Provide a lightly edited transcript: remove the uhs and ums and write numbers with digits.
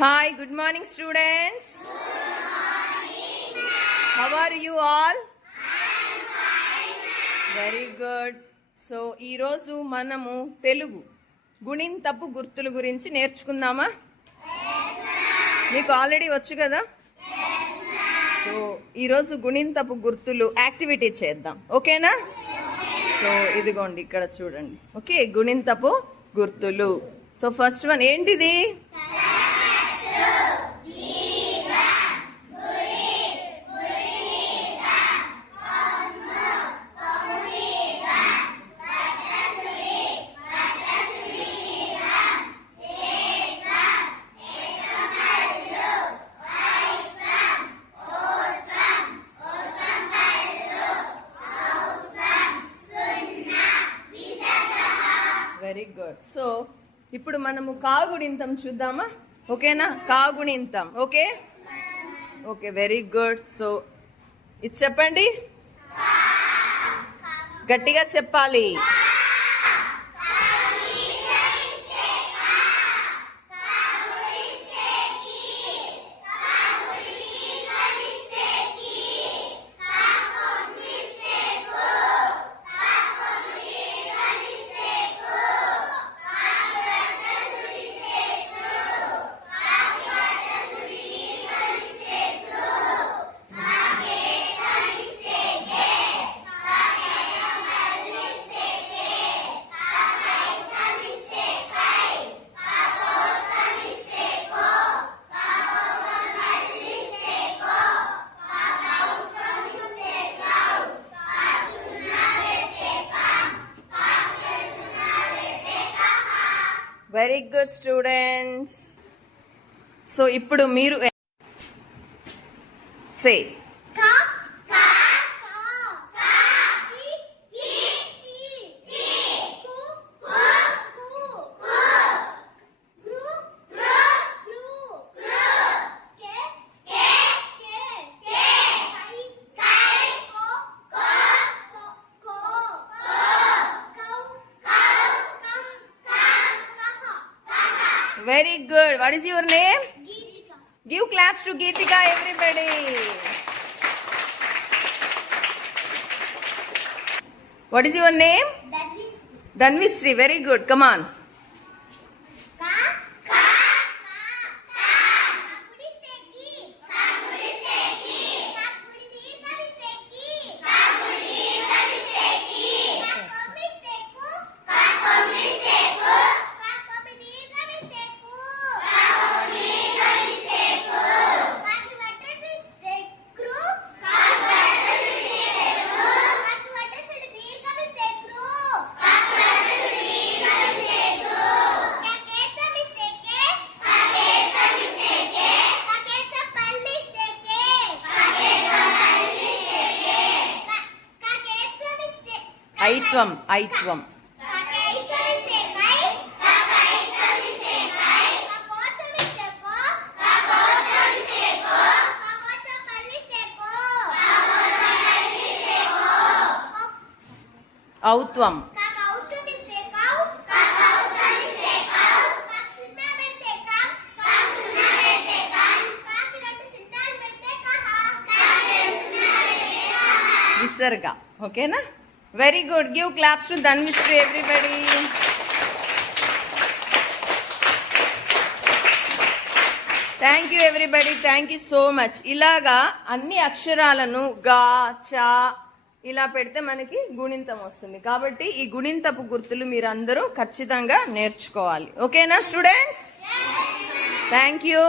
Hi, good morning students. Good morning, how are you all? I'm fine, very good. So ee roju manamu telugu గుణింతపు గుర్తుల గురించి నేర్చుకుందామా? మీకు already వచ్చు కదా. So ఈరోజు గుణింతపు గుర్తులు యాక్టివిటీ చేద్దాం, ఓకేనా? సో ఇదిగోండి ఇక్కడ చూడండి. ఓకే, గుణింతపు గుర్తులు. సో ఫస్ట్ వన్ ఏంటిది? Very good. సో ఇప్పుడు మనము కాగుణింతం చూద్దామా? ఓకేనా? కాగుణింతం. Okay okay, very good. So ఇది చెప్పండి, గట్టిగా చెప్పాలి. Very good students. సో ఇప్పుడు మీరు సే Very good. What is your name? Geetika. Give claps to Geetika, everybody. What is your name? Dhanvisri. Very good. Come on. ఐత్వం. ఐత్వం. ఔత్వం. విసర్గ. ఓకేనా? Very good. Give claps to Dhanvisri, everybody. Thank you everybody. Thank you so much. ఇలాగా అన్ని అక్షరాలను గా చా ఇలా పెడితే మనకి గుణింతం వస్తుంది. కాబట్టి ఈ గుణింతపు గుర్తులు మీరు అందరూ ఖచ్చితంగా నేర్చుకోవాలి. ఓకేనా స్టూడెంట్స్? Thank you.